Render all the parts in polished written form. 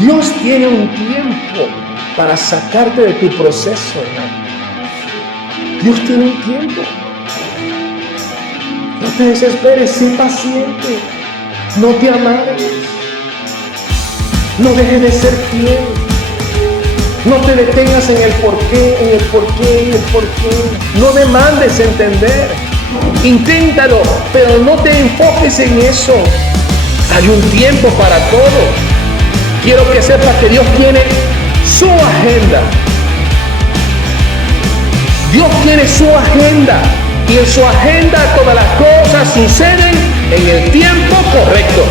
Dios tiene un tiempo para sacarte de tu proceso, hermano. Dios tiene un tiempo. No te desesperes, sé paciente. No te amargues. No dejes de ser fiel. No te detengas en el porqué, en el porqué, en el porqué. No demandes entender. Inténtalo, pero no te enfoques en eso. Hay un tiempo para todo. Quiero que sepas que Dios tiene su agenda. Dios tiene su agenda. Y en su agenda todas las cosas suceden en el tiempo correcto.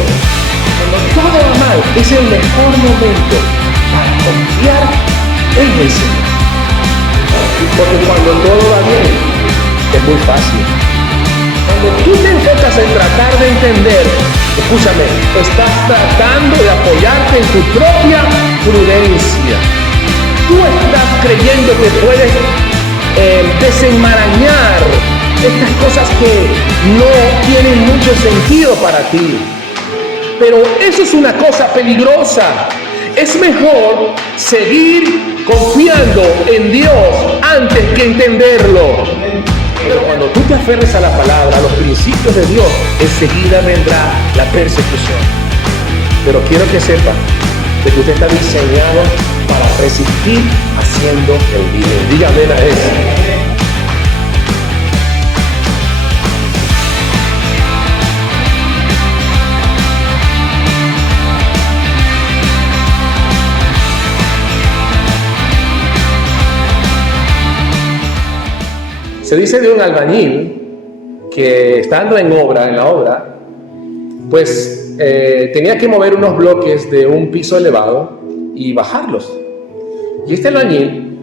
Cuando todo va mal, es el mejor momento para confiar en el Señor. Porque cuando todo va bien, es muy fácil. Cuando tú te enfocas en tratar de entender, escúchame, estás tratando de apoyarte en tu propia prudencia. Tú estás creyendo que puedes desenmarañar estas cosas que no tienen mucho sentido para ti. Pero eso es una cosa peligrosa. Es mejor seguir confiando en Dios antes que entenderlo. Pero cuando tú te aferres a la palabra, a los principios de Dios, enseguida vendrá la persecución. Pero quiero que sepa de que usted está diseñado para resistir haciendo el bien. Dígame a eso. Se dice de un albañil que estando en la obra, pues tenía que mover unos bloques de un piso elevado y bajarlos. Y este albañil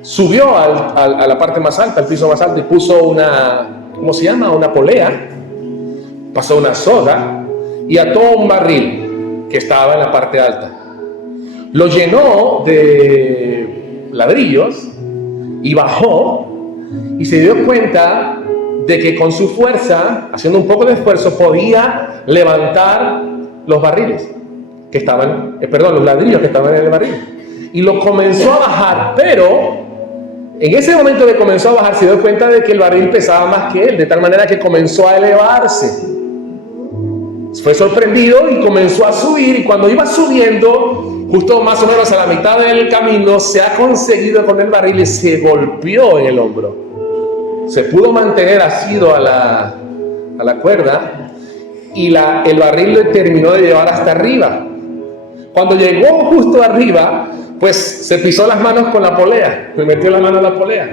subió a la parte más alta, al piso más alto, y puso una, ¿cómo se llama? Una polea, pasó una soga y ató un barril que estaba en la parte alta. Lo llenó de ladrillos y bajó y se dio cuenta de que con su fuerza, haciendo un poco de esfuerzo, podía levantar los barriles que estaban, los ladrillos que estaban en el barril. Y lo comenzó a bajar, pero en ese momento que comenzó a bajar se dio cuenta de que el barril pesaba más que él, de tal manera que comenzó a elevarse. Fue sorprendido y comenzó a subir, y cuando iba subiendo, justo más o menos a la mitad del camino, se ha conseguido con el barril y se golpeó en el hombro. Se pudo mantener asido a la cuerda y el barril le terminó de llevar hasta arriba. Cuando llegó justo arriba, pues se pisó las manos con la polea, le metió la mano a la polea.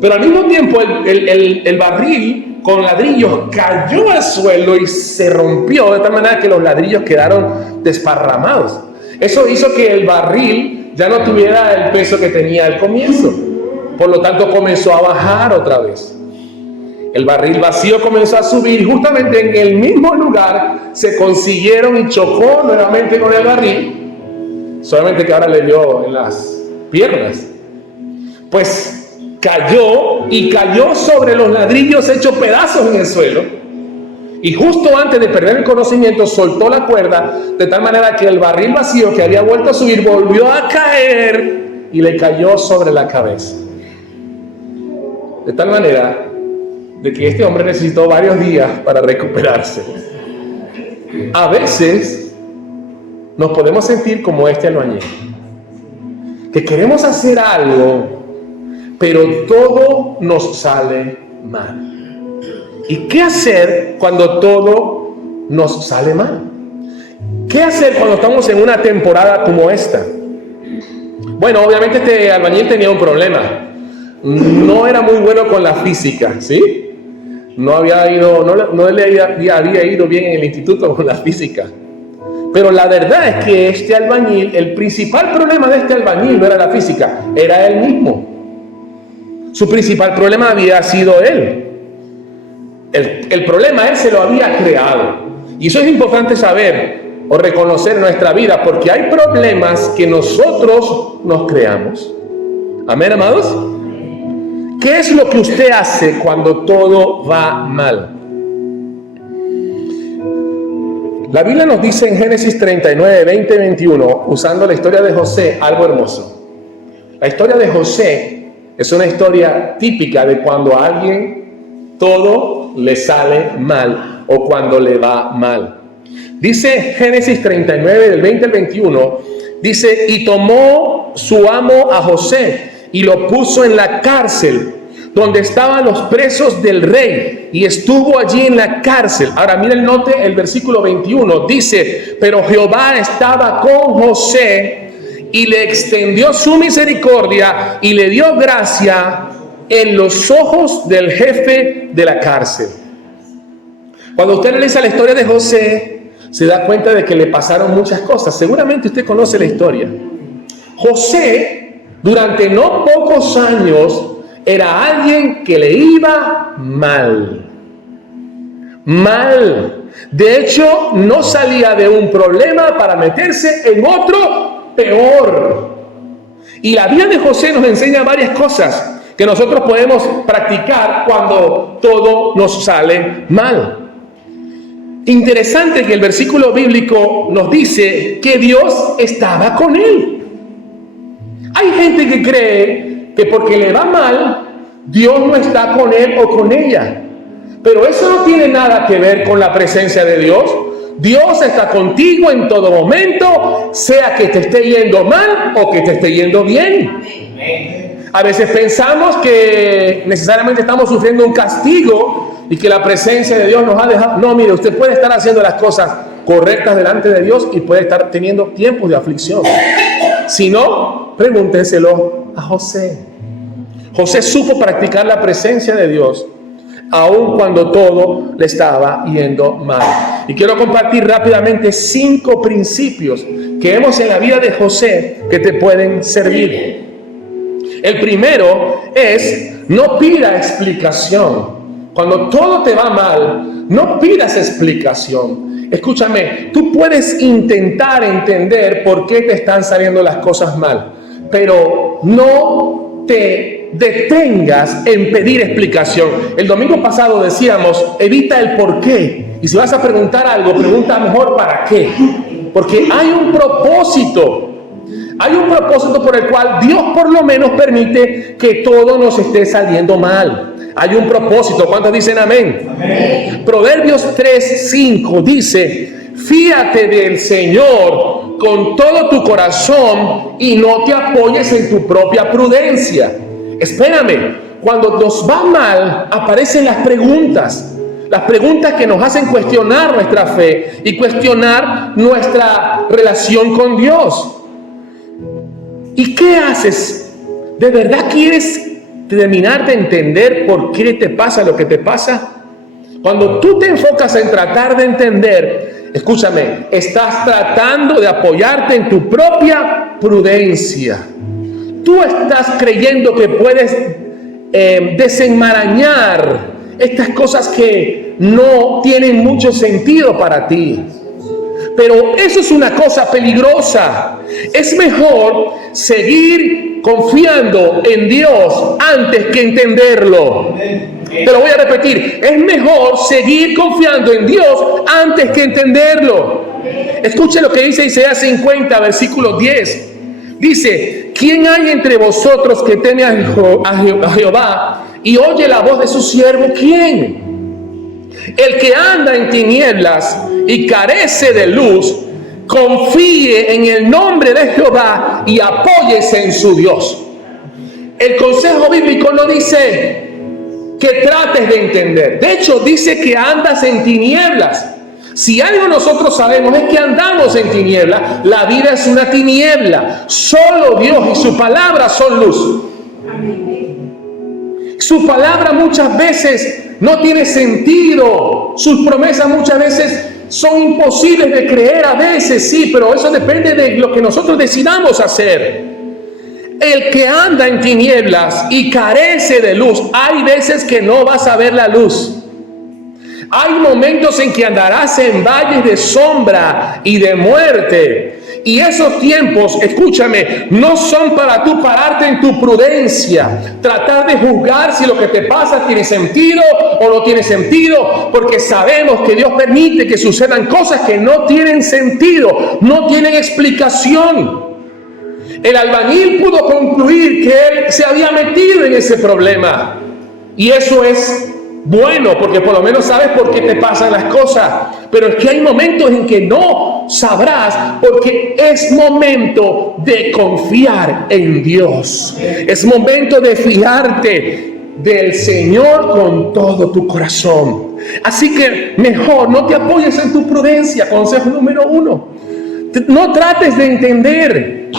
Pero al mismo tiempo el barril con ladrillos cayó al suelo y se rompió de tal manera que los ladrillos quedaron desparramados. Eso hizo que el barril ya no tuviera el peso que tenía al comienzo. Por lo tanto, comenzó a bajar otra vez. El barril vacío comenzó a subir y justamente en el mismo lugar se consiguieron y chocó nuevamente con el barril. Solamente que ahora le dio en las piernas. Pues cayó sobre los ladrillos hechos pedazos en el suelo. Y justo antes de perder el conocimiento, soltó la cuerda, de tal manera que el barril vacío que había vuelto a subir volvió a caer y le cayó sobre la cabeza. De tal manera de que este hombre necesitó varios días para recuperarse. A veces nos podemos sentir como este albañil, que queremos hacer algo, pero todo nos sale mal. ¿Y qué hacer cuando todo nos sale mal? ¿Qué hacer cuando estamos en una temporada como esta? Bueno, obviamente este albañil tenía un problema. No era muy bueno con la física, ¿sí? No le había ido bien en el instituto con la física. Pero la verdad es que este albañil, el principal problema de este albañil no era la física, era él mismo. Su principal problema había sido él. El problema él se lo había creado. Y eso es importante saber o reconocer en nuestra vida, porque hay problemas que nosotros nos creamos. Amén, amados. ¿Qué es lo que usted hace cuando todo va mal? La Biblia nos dice en Génesis 39, 20 y 21, usando la historia de José, algo hermoso. La historia de José es una historia típica de cuando a alguien todo le sale mal o cuando le va mal. Dice Génesis 39, del 20 al 21, dice, y tomó su amo a José y lo puso en la cárcel, donde estaban los presos del rey, y estuvo allí en la cárcel. Ahora miren, note el versículo 21, dice, pero Jehová estaba con José y le extendió su misericordia y le dio gracia en los ojos del jefe de la cárcel. Cuando usted realiza la historia de José, se da cuenta de que le pasaron muchas cosas. Seguramente usted conoce la historia. José, durante no pocos años, era alguien que le iba mal. Mal. De hecho, no salía de un problema para meterse en otro peor. Y la vida de José nos enseña varias cosas que nosotros podemos practicar cuando todo nos sale mal. Interesante que el versículo bíblico nos dice que Dios estaba con él. Hay gente que cree que porque le va mal, Dios no está con él o con ella. Pero eso no tiene nada que ver con la presencia de Dios. Dios está contigo en todo momento, sea que te esté yendo mal o que te esté yendo bien. A veces pensamos que necesariamente estamos sufriendo un castigo y que la presencia de Dios nos ha dejado. No, mire, usted puede estar haciendo las cosas correctas delante de Dios y puede estar teniendo tiempos de aflicción. Si no, pregúntenselo a José. José supo practicar la presencia de Dios aun cuando todo le estaba yendo mal. Y quiero compartir rápidamente 5 principios que vemos en la vida de José que te pueden servir. El primero es: no pida explicación. Cuando todo te va mal, no pidas explicación. Escúchame, tú puedes intentar entender por qué te están saliendo las cosas mal, pero no te detengas en pedir explicación. El domingo pasado decíamos, evita el por qué. Y si vas a preguntar algo, pregunta mejor para qué. Porque hay un propósito. Hay un propósito por el cual Dios por lo menos permite que todo nos esté saliendo mal. Hay un propósito. ¿Cuántos dicen amén? Amén. Proverbios 3:5 dice: fíate del Señor con todo tu corazón y no te apoyes en tu propia prudencia. Espérame, cuando nos va mal aparecen las preguntas que nos hacen cuestionar nuestra fe y cuestionar nuestra relación con Dios. ¿Y qué haces? ¿De verdad quieres terminar de entender por qué te pasa lo que te pasa? Cuando tú te enfocas en tratar de entender, escúchame, estás tratando de apoyarte en tu propia prudencia. Tú estás creyendo que puedes desenmarañar estas cosas que no tienen mucho sentido para ti. Pero eso es una cosa peligrosa. Es mejor seguir confiando en Dios antes que entenderlo. Te lo voy a repetir. Es mejor seguir confiando en Dios antes que entenderlo. Escuche lo que dice Isaías 50, versículo 10. Dice: ¿quién hay entre vosotros que teme a Jehová y oye la voz de su siervo? ¿Quién? El que anda en tinieblas y carece de luz, confíe en el nombre de Jehová y apóyese en su Dios. El consejo bíblico no dice que trates de entender. De hecho, dice que andas en tinieblas. Si algo nosotros sabemos es que andamos en tinieblas. La vida es una tiniebla. Solo Dios y su palabra son luz. Su palabra muchas veces no tiene sentido. Sus promesas muchas veces son imposibles de creer. A veces sí, pero eso depende de lo que nosotros decidamos hacer. El que anda en tinieblas y carece de luz, hay veces que no vas a ver la luz. Hay momentos en que andarás en valles de sombra y de muerte. Y esos tiempos, escúchame, no son para tú pararte en tu prudencia, tratar de juzgar si lo que te pasa tiene sentido o no tiene sentido, porque sabemos que Dios permite que sucedan cosas que no tienen sentido, no tienen explicación. El albañil pudo concluir que él se había metido en ese problema, y eso es bueno, porque por lo menos sabes por qué te pasan las cosas. Pero es que hay momentos en que no sabrás, porque es momento de confiar en Dios. Es momento de fiarte del Señor con todo tu corazón. Así que mejor no te apoyes en tu prudencia. Consejo número 1. No trates de entender.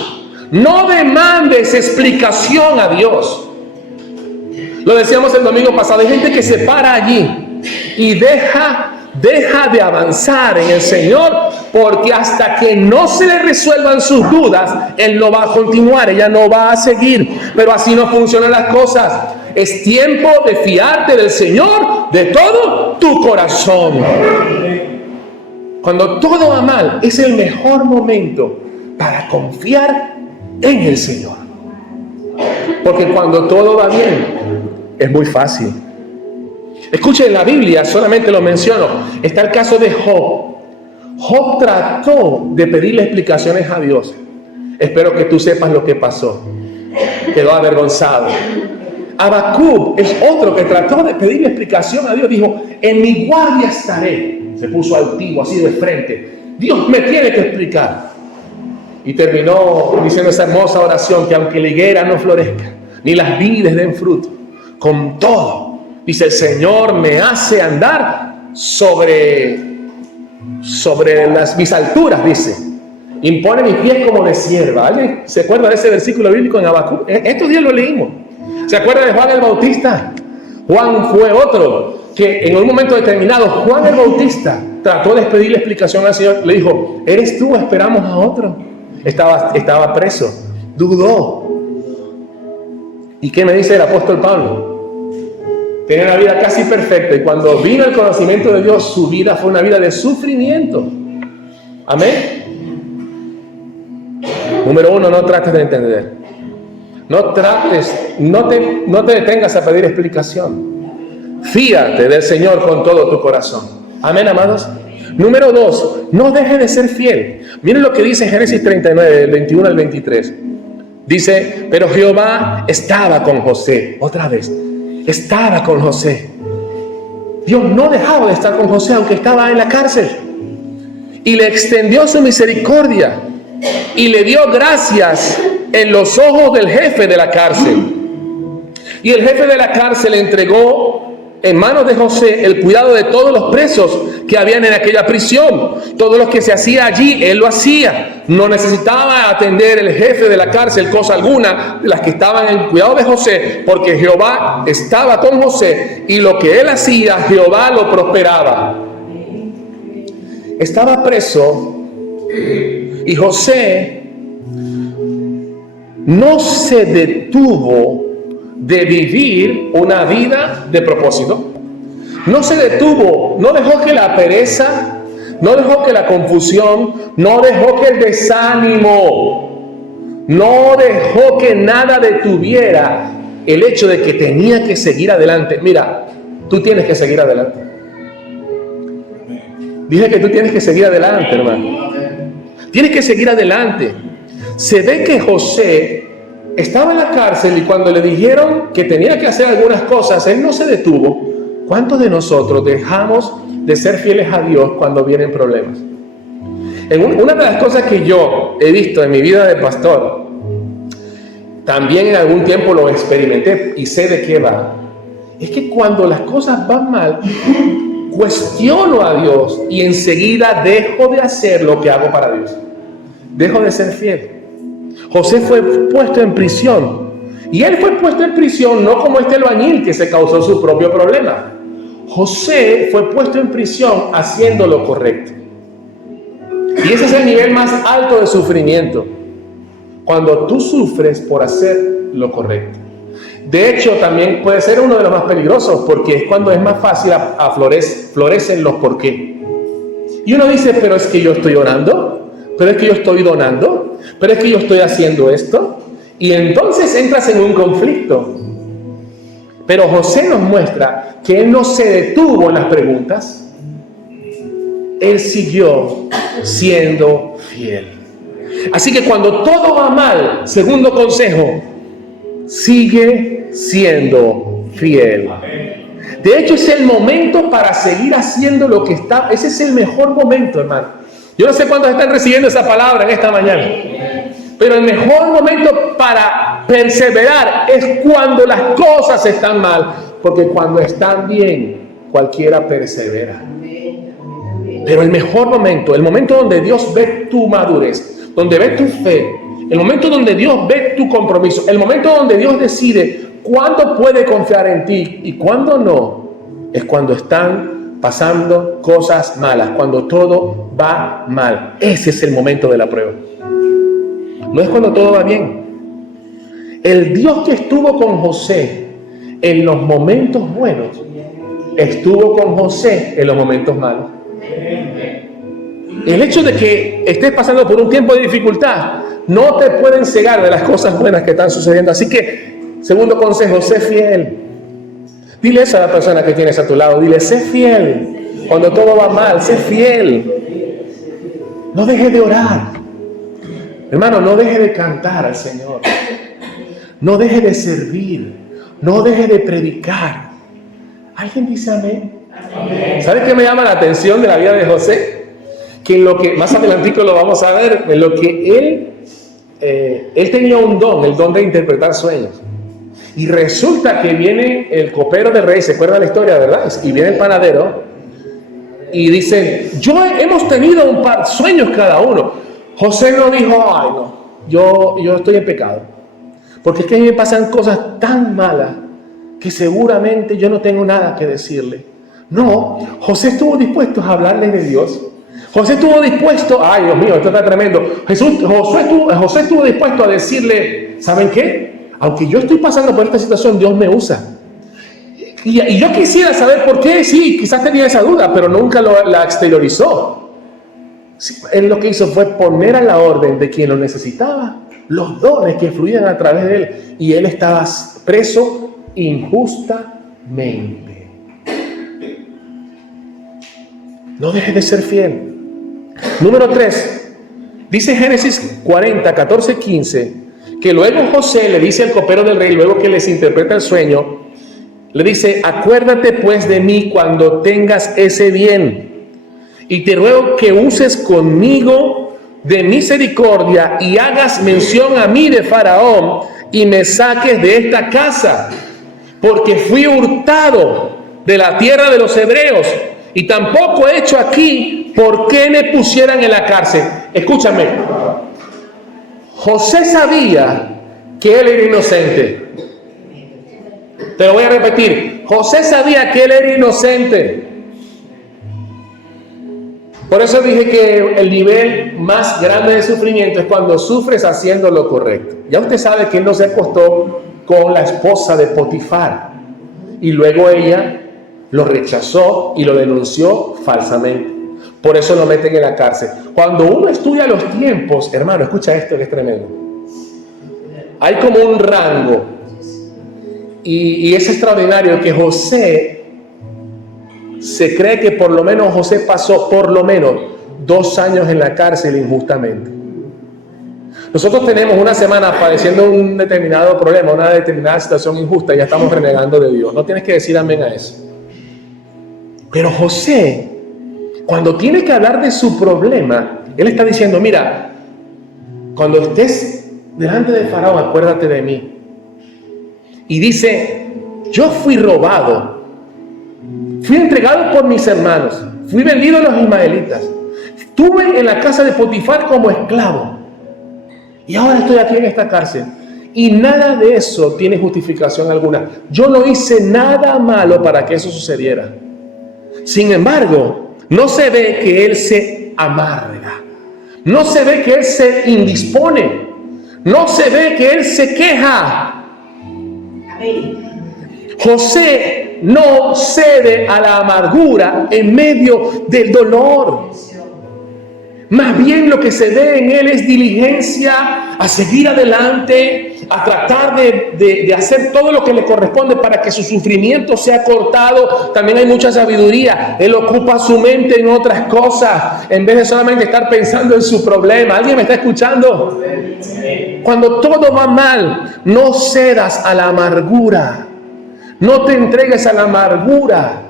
No demandes explicación a Dios. Lo decíamos el domingo pasado, hay gente que se para allí y deja de avanzar en el Señor, porque hasta que no se le resuelvan sus dudas, Él no va a continuar, ella no va a seguir. Pero así no funcionan las cosas. Es tiempo de fiarte del Señor de todo tu corazón. Cuando todo va mal, es el mejor momento para confiar en el Señor. Porque cuando todo va bien, es muy fácil. Escuchen, en la Biblia, solamente lo menciono, está el caso de Job. Job trató de pedirle explicaciones a Dios. Espero que tú sepas lo que pasó. Quedó avergonzado. Habacuc es otro que trató de pedirle explicación a Dios. Dijo, en mi guardia estaré. Se puso altivo, así de frente. Dios me tiene que explicar. Y terminó diciendo esa hermosa oración, que aunque la higuera no florezca, ni las vides den fruto, con todo, dice, el Señor me hace andar sobre mis alturas, dice. Impone mis pies como de sierva. ¿Alguien se acuerda de ese versículo bíblico en Habacuc? Estos días lo leímos. ¿Se acuerda de Juan el Bautista? Juan fue otro que en un momento determinado, Juan el Bautista trató de pedirle explicación al Señor. Le dijo, ¿eres tú o esperamos a otro? Estaba preso, dudó. ¿Y qué me dice el apóstol Pablo? Tenía una vida casi perfecta, y cuando vino el conocimiento de Dios, su vida fue una vida de sufrimiento. Amén. Número 1, no trates de entender. No te detengas a pedir explicación. Fíate del Señor con todo tu corazón. Amén, amados. Número 2, no dejes de ser fiel. Miren lo que dice Génesis 39, del 21 al 23. Dice, pero Jehová estaba con José. Otra vez, estaba con José. Dios no dejaba de estar con José, aunque estaba en la cárcel. Y le extendió su misericordia y le dio gracias en los ojos del jefe de la cárcel. Y el jefe de la cárcel entregó en manos de José el cuidado de todos los presos que habían en aquella prisión. Todo lo que se hacía allí, él lo hacía. No necesitaba atender el jefe de la cárcel cosa alguna de las que estaban en el cuidado de José, porque Jehová estaba con José, y lo que él hacía, Jehová lo prosperaba. Estaba preso, y José no se detuvo de vivir una vida de propósito. No se detuvo, no dejó que la pereza, no dejó que la confusión, no dejó que el desánimo, no dejó que nada detuviera el hecho de que tenía que seguir adelante. Mira, tú tienes que seguir adelante. Dije que tú tienes que seguir adelante, hermano. Tienes que seguir adelante. Se ve que José estaba en la cárcel, y cuando le dijeron que tenía que hacer algunas cosas, él no se detuvo. ¿Cuántos de nosotros dejamos de ser fieles a Dios cuando vienen problemas? Una de las cosas que yo he visto en mi vida de pastor, también en algún tiempo lo experimenté y sé de qué va, es que cuando las cosas van mal, cuestiono a Dios y enseguida dejo de hacer lo que hago para Dios. Dejo de ser fiel. José fue puesto en prisión, y él fue puesto en prisión no como este albañil que se causó su propio problema. José fue puesto en prisión haciendo lo correcto. Y ese es el nivel más alto de sufrimiento, cuando tú sufres por hacer lo correcto. De hecho, también puede ser uno de los más peligrosos, porque es cuando es más fácil florecen los por qué. Y uno dice, pero es que yo estoy orando, pero es que yo estoy donando, pero es que yo estoy haciendo esto. Y entonces entras en un conflicto. Pero José nos muestra que él no se detuvo en las preguntas. Él siguió siendo fiel. Así que cuando todo va mal, segundo consejo, sigue siendo fiel. De hecho, es el momento para seguir haciendo lo que está. Ese es el mejor momento, hermano. Yo no sé cuántos están recibiendo esa palabra en esta mañana. Pero el mejor momento para perseverar es cuando las cosas están mal. Porque cuando están bien, cualquiera persevera. Pero el mejor momento, el momento donde Dios ve tu madurez, donde ve tu fe, el momento donde Dios ve tu compromiso, el momento donde Dios decide cuándo puede confiar en ti y cuándo no, es cuando están pasando cosas malas, cuando todo va mal. Ese es el momento de la prueba. No es cuando todo va bien. El Dios que estuvo con José en los momentos buenos, estuvo con José en los momentos malos. El hecho de que estés pasando por un tiempo de dificultad no te pueden cegar de las cosas buenas que están sucediendo. Así que, segundo consejo, sé fiel. Dile eso a la persona que tienes a tu lado. Dile, sé fiel. Cuando todo va mal, sé fiel. No dejes de orar. Hermano, no deje de cantar al Señor. No deje de servir. No deje de predicar. ¿Alguien dice amén? ¿Sabes qué me llama la atención de la vida de José? Que en lo que, más adelantico lo vamos a ver, en lo que él tenía un don, el don de interpretar sueños. Y resulta que viene el copero del rey, ¿se acuerda la historia, verdad? Y viene el panadero y dice, hemos tenido un par de sueños cada uno. José no dijo, ay no, yo estoy en pecado. Porque es que a mí me pasan cosas tan malas que seguramente yo no tengo nada que decirle. No, José estuvo dispuesto a hablarle de Dios. José estuvo dispuesto, ay Dios mío, esto está tremendo. José estuvo dispuesto a decirle, ¿saben qué? Aunque yo estoy pasando por esta situación, Dios me usa. Y yo quisiera saber por qué, sí, quizás tenía esa duda, pero nunca la exteriorizó. Sí, él lo que hizo fue poner a la orden de quien lo necesitaba los dones que fluían a través de él. Y él estaba preso injustamente. No dejes de ser fiel. Número 3, dice Génesis 40, 14, 15, que luego José le dice al copero del rey, luego que les interpreta el sueño, le dice, acuérdate pues de mí cuando tengas ese bien, y te ruego que uses conmigo de misericordia y hagas mención a mí de Faraón y me saques de esta casa, porque fui hurtado de la tierra de los hebreos y tampoco he hecho aquí por qué me pusieran en la cárcel. Escúchame, José sabía que él era inocente. Te lo voy a repetir, José sabía que él era inocente. Por eso dije que el nivel más grande de sufrimiento es cuando sufres haciendo lo correcto. Ya usted sabe que él no se acostó con la esposa de Potifar y luego ella lo rechazó y lo denunció falsamente. Por eso lo meten en la cárcel. Cuando uno estudia los tiempos, hermano, escucha esto que es tremendo. Hay como un rango y es extraordinario que José, se cree que por lo menos José pasó por lo menos 2 años en la cárcel injustamente. Nosotros tenemos una semana padeciendo un determinado problema, una determinada situación injusta y ya estamos renegando de Dios. No tienes que decir amén a eso. Pero José, cuando tiene que hablar de su problema, él está diciendo, mira, cuando estés delante de Faraón, acuérdate de mí. Y dice, yo fui robado, fui entregado por mis hermanos, fui vendido a los ismaelitas, estuve en la casa de Potifar como esclavo y ahora estoy aquí en esta cárcel. Y nada de eso tiene justificación alguna. Yo no hice nada malo para que eso sucediera. Sin embargo, no se ve que él se amarga, no se ve que él se indispone, no se ve que él se queja. José no cede a la amargura en medio del dolor. Más bien lo que se ve en él es diligencia a seguir adelante, a tratar de hacer todo lo que le corresponde para que su sufrimiento sea cortado. También hay mucha sabiduría. Él ocupa su mente en otras cosas en vez de solamente estar pensando en su problema. ¿Alguien me está escuchando? Cuando todo va mal, no cedas a la amargura. No te entregues a la amargura.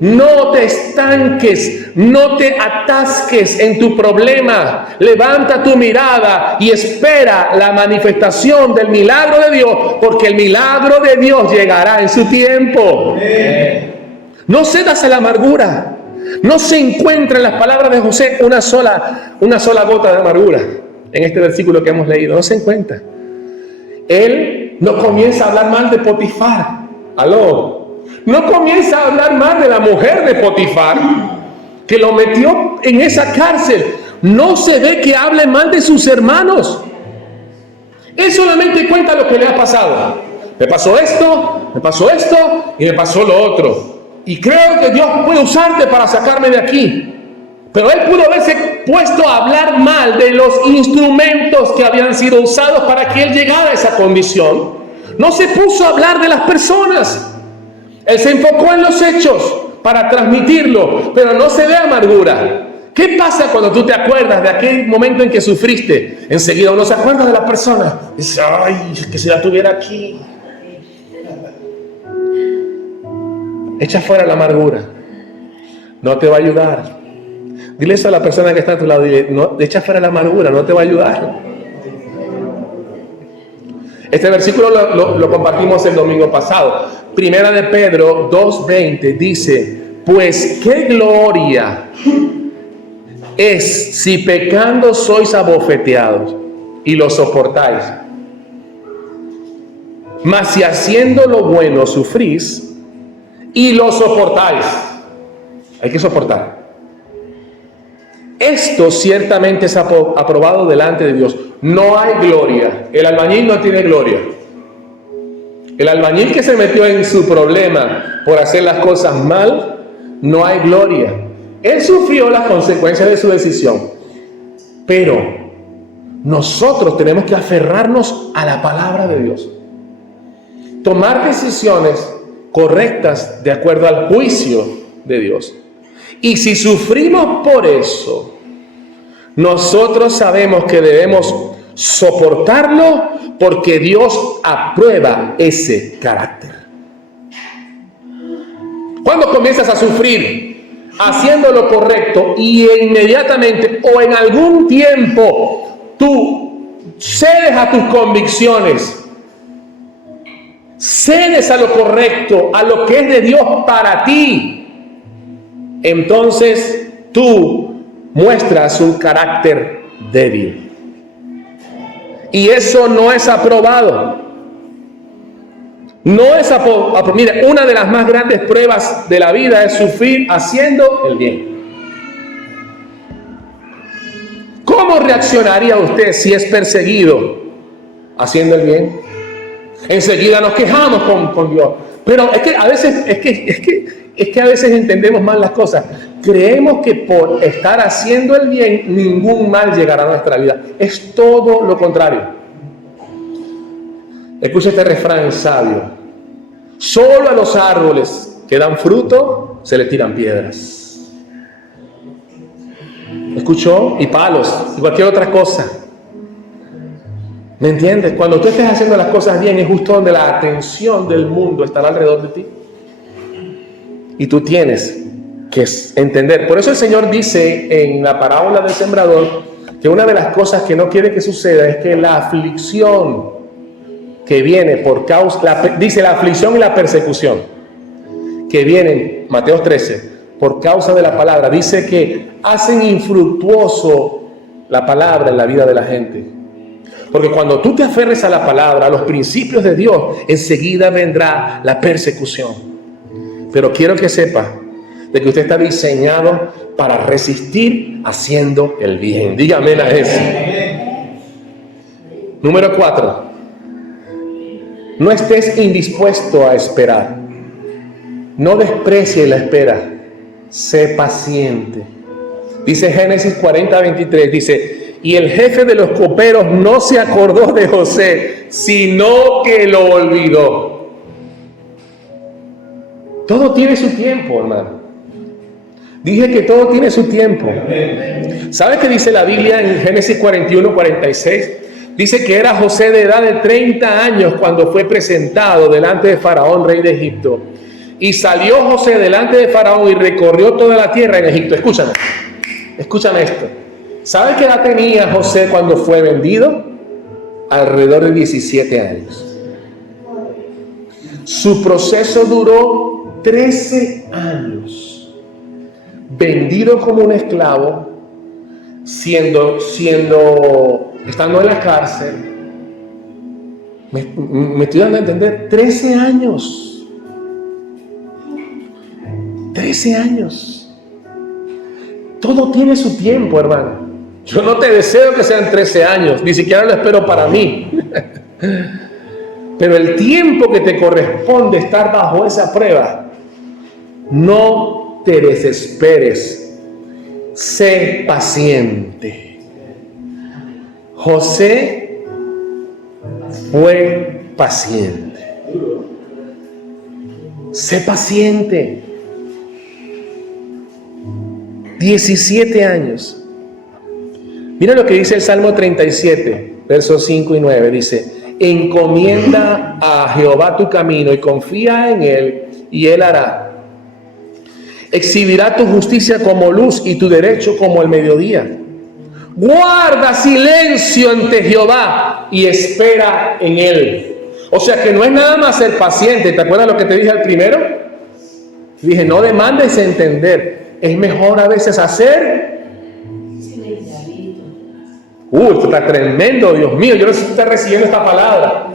No te estanques, no te atasques en tu problema. Levanta tu mirada y espera la manifestación del milagro de Dios, porque el milagro de Dios llegará en su tiempo. No cedas a la amargura. No se encuentra en las palabras de José una sola gota de amargura en este versículo que hemos leído. No se encuentra. Él no comienza a hablar mal de Potifar. Aló. No comienza a hablar mal de la mujer de Potifar, que lo metió en esa cárcel. No se ve que hable mal de sus hermanos. Él solamente cuenta lo que le ha pasado. Me pasó esto y me pasó lo otro. Y creo que Dios puede usarte para sacarme de aquí. Pero él pudo haberse puesto a hablar mal de los instrumentos que habían sido usados para que él llegara a esa condición. No se puso a hablar de las personas. Él se enfocó en los hechos para transmitirlo, pero no se ve amargura. ¿Qué pasa cuando tú te acuerdas de aquel momento en que sufriste? Enseguida uno se acuerda de la persona. Dice, ay, que si la tuviera aquí. Echa fuera la amargura. No te va a ayudar. Dile eso a la persona que está a tu lado. Dile, no, echa fuera la amargura, no te va a ayudar. Este versículo lo compartimos el domingo pasado. Primera de Pedro 2:20 dice, pues qué gloria es si pecando sois abofeteados y lo soportáis. Mas si haciendo lo bueno sufrís y lo soportáis. Hay que soportar. Esto ciertamente es aprobado delante de Dios. No hay gloria. El albañil no tiene gloria. El albañil que se metió en su problema por hacer las cosas mal, no hay gloria. Él sufrió las consecuencias de su decisión. Pero nosotros tenemos que aferrarnos a la palabra de Dios. Tomar decisiones correctas de acuerdo al juicio de Dios. Y si sufrimos por eso, nosotros sabemos que debemos soportarlo porque Dios aprueba ese carácter. Cuando comienzas a sufrir haciendo lo correcto y inmediatamente o en algún tiempo tú cedes a tus convicciones, cedes a lo correcto, a lo que es de Dios para ti, entonces tú muestras un carácter débil. Y eso no es aprobado. No es aprobado. Mira, una de las más grandes pruebas de la vida es sufrir haciendo el bien. ¿Cómo reaccionaría usted si es perseguido haciendo el bien? Enseguida nos quejamos con Dios. Pero es que a veces entendemos mal las cosas. Creemos que por estar haciendo el bien, ningún mal llegará a nuestra vida. Es todo lo contrario. Escucha este refrán sabio. Solo a los árboles que dan fruto se les tiran piedras. ¿Escuchó? Y palos, y cualquier otra cosa. ¿Me entiendes? Cuando tú estés haciendo las cosas bien, es justo donde la atención del mundo estará alrededor de ti. Y tú tienes que entender. Por eso el Señor dice en la parábola del sembrador que una de las cosas que no quiere que suceda es que la aflicción que viene por causa, dice la aflicción y la persecución que vienen, Mateo 13, por causa de la palabra, dice que hacen infructuoso la palabra en la vida de la gente. Porque cuando tú te aferres a la palabra, a los principios de Dios, enseguida vendrá la persecución. Pero quiero que sepa de que usted está diseñado para resistir haciendo el bien. Dígame a eso. Número 4. No estés indispuesto a esperar. No desprecies la espera. Sé paciente. Dice Génesis 40:23, dice, y el jefe de los coperos no se acordó de José, sino que lo olvidó. Todo tiene su tiempo, hermano. Dije que todo tiene su tiempo. ¿Sabes qué dice la Biblia en Génesis 41:46? Dice que era José de edad de 30 años cuando fue presentado delante de Faraón, rey de Egipto. Y salió José delante de Faraón y recorrió toda la tierra en Egipto. Escúchame esto. ¿Sabes qué edad tenía José cuando fue vendido? Alrededor de 17 años. Su proceso duró 13 años. Vendido como un esclavo, estando en la cárcel. Me estoy dando a entender, 13 años. 13 años. Todo tiene su tiempo, hermano. Yo no te deseo que sean 13 años, ni siquiera lo espero para mí. Pero el tiempo que te corresponde estar bajo esa prueba, no te desesperes, sé paciente. José fue paciente. Sé paciente. 17 años. Mira lo que dice el Salmo 37, versos 5 y 9. Dice, encomienda a Jehová tu camino y confía en Él, y Él hará. Exhibirá tu justicia como luz y tu derecho como el mediodía. Guarda silencio ante Jehová y espera en Él. O sea que no es nada más ser paciente. ¿Te acuerdas lo que te dije al primero? Dije, no demandes entender. Es mejor a veces hacer. Esto está tremendo, Dios mío. Yo no sé si estás recibiendo esta palabra.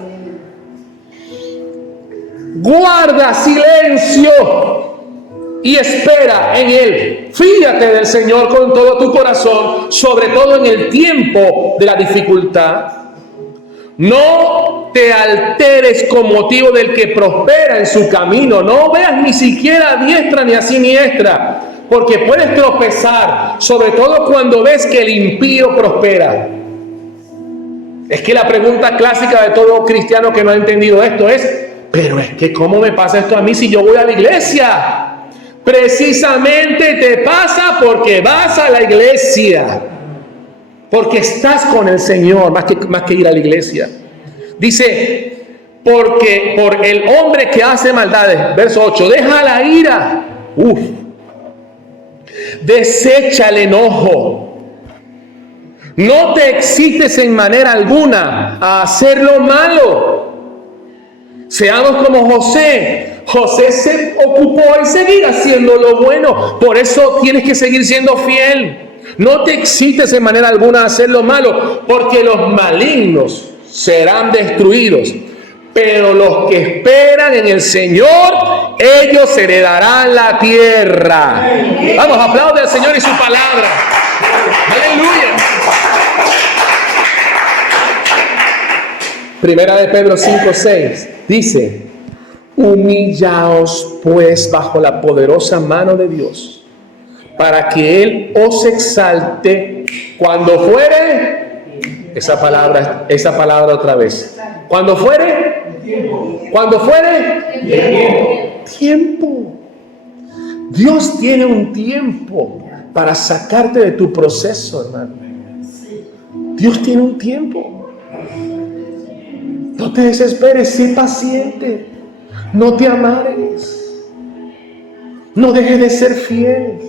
Guarda silencio y espera en Él. Fíjate del Señor con todo tu corazón, sobre todo en el tiempo de la dificultad. No te alteres con motivo del que prospera en su camino. No veas ni siquiera a diestra ni a siniestra, porque puedes tropezar, sobre todo cuando ves que el impío prospera. Es que la pregunta clásica de todo cristiano que no ha entendido esto es, pero es que ¿cómo me pasa esto a mí si yo voy a la iglesia? Precisamente te pasa porque vas a la iglesia, porque estás con el Señor, más que ir a la iglesia. Dice, porque por el hombre que hace maldades, verso 8, deja la ira, desecha el enojo, no te excites en manera alguna a hacer lo malo. Seamos como José. José se ocupó en seguir haciendo lo bueno. Por eso tienes que seguir siendo fiel. No te excites en manera alguna a hacer lo malo, porque los malignos serán destruidos. Pero los que esperan en el Señor, ellos heredarán la tierra. Vamos, aplaude al Señor y su palabra. Aleluya. Primera de Pedro 5:6 dice, humillaos pues bajo la poderosa mano de Dios, para que Él os exalte cuando fuere, esa palabra otra vez, cuando fuere tiempo. Dios tiene un tiempo para sacarte de tu proceso, hermano. Dios tiene un tiempo. No te desesperes, sé paciente. No te amargues. No dejes de ser fiel.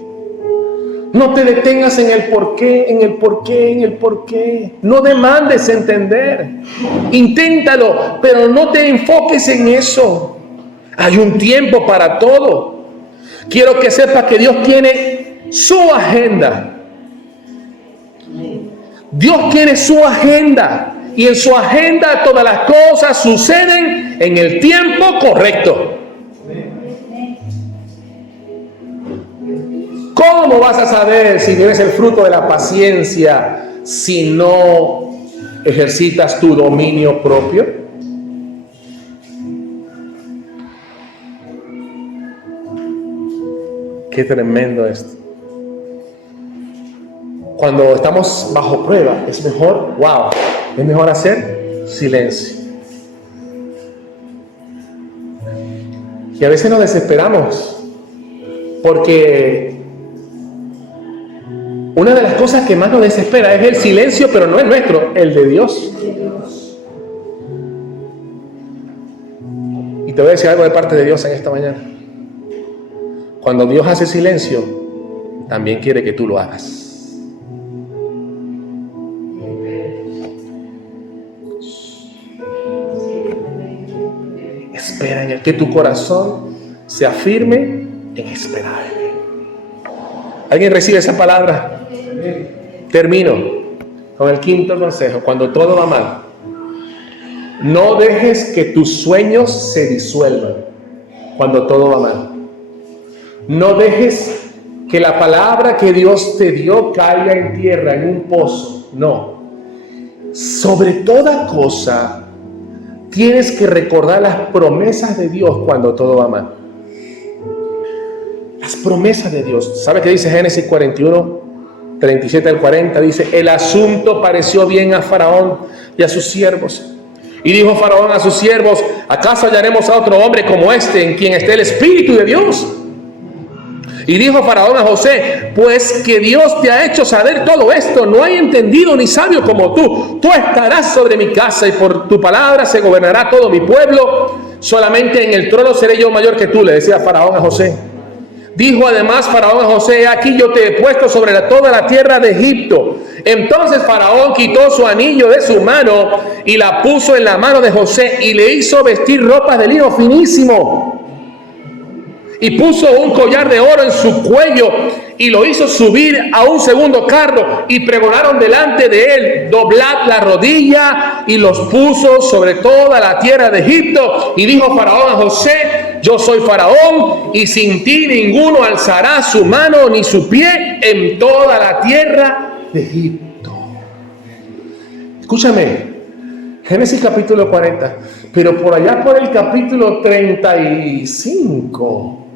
No te detengas en el porqué. No demandes entender. Inténtalo, pero no te enfoques en eso. Hay un tiempo para todo. Quiero que sepas que Dios tiene su agenda. Dios tiene su agenda. Y en su agenda todas las cosas suceden en el tiempo correcto. ¿Cómo vas a saber si tienes el fruto de la paciencia si no ejercitas tu dominio propio? Qué tremendo esto. cuando estamos bajo prueba, es mejor hacer silencio. Y a veces nos desesperamos porque una de las cosas que más nos desespera es el silencio, pero no es nuestro, el de Dios. Y te voy a decir algo de parte de Dios en esta mañana. Cuando Dios hace silencio, también quiere que tú lo hagas. Espera en Él, que tu corazón se afirme en esperar en Él. ¿Alguien recibe esa palabra? Termino con el quinto consejo. Cuando todo va mal, no dejes que tus sueños se disuelvan. Cuando todo va mal, no dejes que la palabra que Dios te dio caiga en tierra, en un pozo. No. Sobre toda cosa, tienes que recordar las promesas de Dios cuando todo va mal. Las promesas de Dios. ¿Sabe qué dice Génesis 41, 37 al 40? Dice: el asunto pareció bien a Faraón y a sus siervos. Y dijo Faraón a sus siervos: ¿acaso hallaremos a otro hombre como este, en quien esté el Espíritu de Dios? Y dijo Faraón a José: pues que Dios te ha hecho saber todo esto, no hay entendido ni sabio como tú. Tú estarás sobre mi casa y por tu palabra se gobernará todo mi pueblo. Solamente en el trono seré yo mayor que tú, le decía Faraón a José. Dijo además Faraón a José: aquí yo te he puesto sobre toda la tierra de Egipto. Entonces Faraón quitó su anillo de su mano y la puso en la mano de José y le hizo vestir ropas de lino finísimo. Y puso un collar de oro en su cuello y lo hizo subir a un segundo carro, y pregonaron delante de él: doblad la rodilla, y los puso sobre toda la tierra de Egipto. Y dijo Faraón a José: yo soy Faraón, y sin ti ninguno alzará su mano ni su pie en toda la tierra de Egipto. Escúchame, Génesis capítulo 40, pero por allá por el capítulo 35,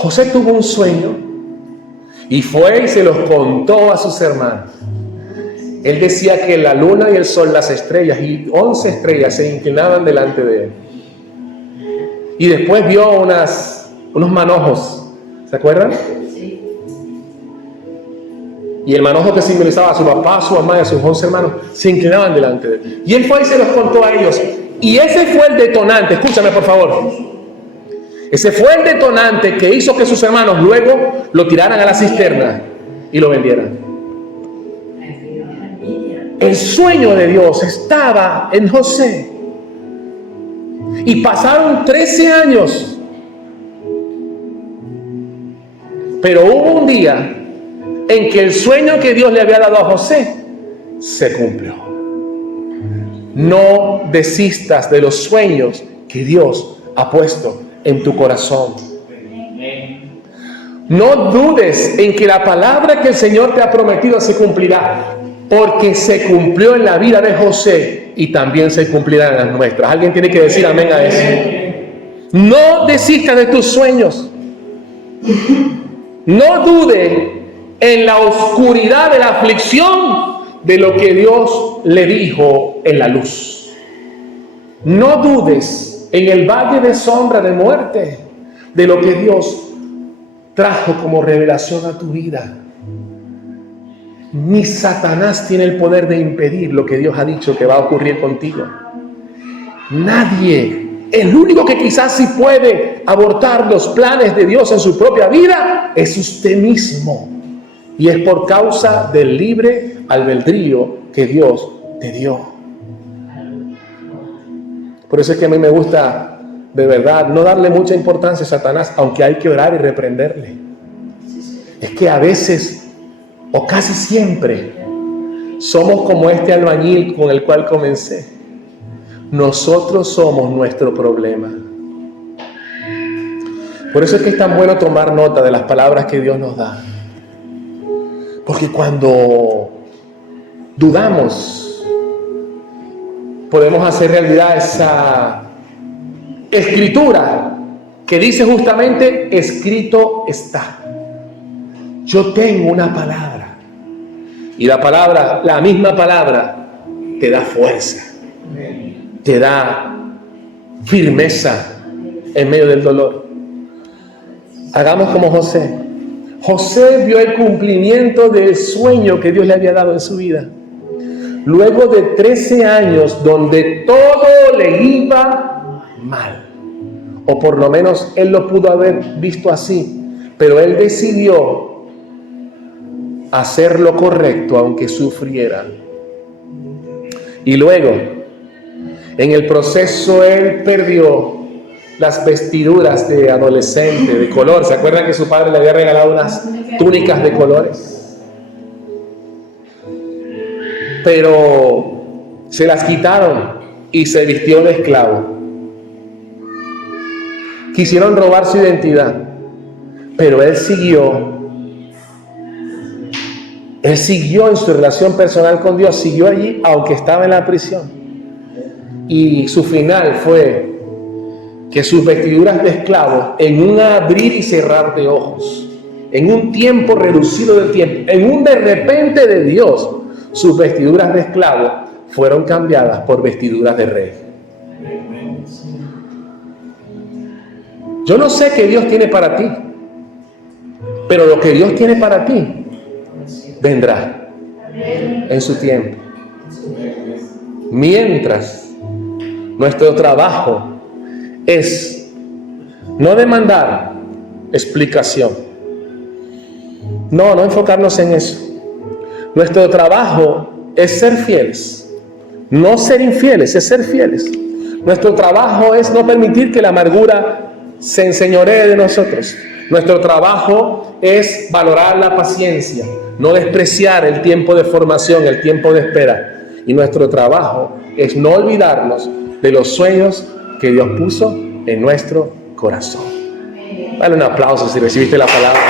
José tuvo un sueño y fue y se los contó a sus hermanos. Él decía que la luna y el sol, las estrellas y 11 estrellas se inclinaban delante de él. Y después vio unos manojos, ¿se acuerdan? Sí. Y el manojo que simbolizaba a su papá, a su mamá y a sus 11 hermanos se inclinaban delante de él. Y él fue y se los contó a ellos. Y ese fue el detonante, escúchame por favor. Ese fue el detonante que hizo que sus hermanos luego lo tiraran a la cisterna y lo vendieran. El sueño de Dios estaba en José. Y pasaron 13 años. Pero hubo un día en que el sueño que Dios le había dado a José se cumplió. No desistas de los sueños que Dios ha puesto en tu corazón. No dudes en que la palabra que el Señor te ha prometido se cumplirá, porque se cumplió en la vida de José y también se cumplirá en las nuestras. Alguien tiene que decir amén a eso. No desistas de tus sueños. No dude en la oscuridad de la aflicción de lo que Dios le dijo en la luz. No dudes en el valle de sombra de muerte de lo que Dios trajo como revelación a tu vida. Ni Satanás tiene el poder de impedir lo que Dios ha dicho que va a ocurrir contigo. Nadie. El único que quizás sí puede abortar los planes de Dios en su propia vida es usted mismo. Y es por causa del libre albedrío que Dios te dio. Por eso es que a mí me gusta, de verdad, no darle mucha importancia a Satanás, aunque hay que orar y reprenderle. Es que a veces, o casi siempre, somos como este albañil con el cual comencé. Nosotros somos nuestro problema. Por eso es que es tan bueno tomar nota de las palabras que Dios nos da. Porque cuando dudamos, podemos hacer realidad esa escritura que dice justamente: escrito está. yo tengo una palabra. Y la palabra, la misma palabra, te da fuerza, te da firmeza en medio del dolor. Hagamos como José. José vio el cumplimiento del sueño que Dios le había dado en su vida. Luego de 13 años donde todo le iba mal, o por lo menos él lo pudo haber visto así, pero él decidió hacer lo correcto aunque sufriera. Y luego, en el proceso, él perdió las vestiduras de adolescente, de color. ¿Se acuerdan que su padre le había regalado unas túnicas de colores? Pero se las quitaron y se vistió de esclavo. Quisieron robar su identidad, pero él siguió en su relación personal con Dios, siguió allí aunque estaba en la prisión. Y su final fue que sus vestiduras de esclavo, en un abrir y cerrar de ojos, en un tiempo reducido de tiempo, en un de repente de Dios, sus vestiduras de esclavo fueron cambiadas por vestiduras de rey. Yo no sé qué Dios tiene para ti, pero lo que Dios tiene para ti vendrá en su tiempo. Mientras nuestro trabajo es no demandar explicación, no enfocarnos en eso. Nuestro trabajo es ser fieles, no ser infieles, es ser fieles. Nuestro trabajo es no permitir que la amargura se enseñoree de nosotros. Nuestro trabajo es valorar la paciencia, no despreciar el tiempo de formación, el tiempo de espera. Y nuestro trabajo es no olvidarnos de los sueños que Dios puso en nuestro corazón. Dale un aplauso si recibiste la palabra.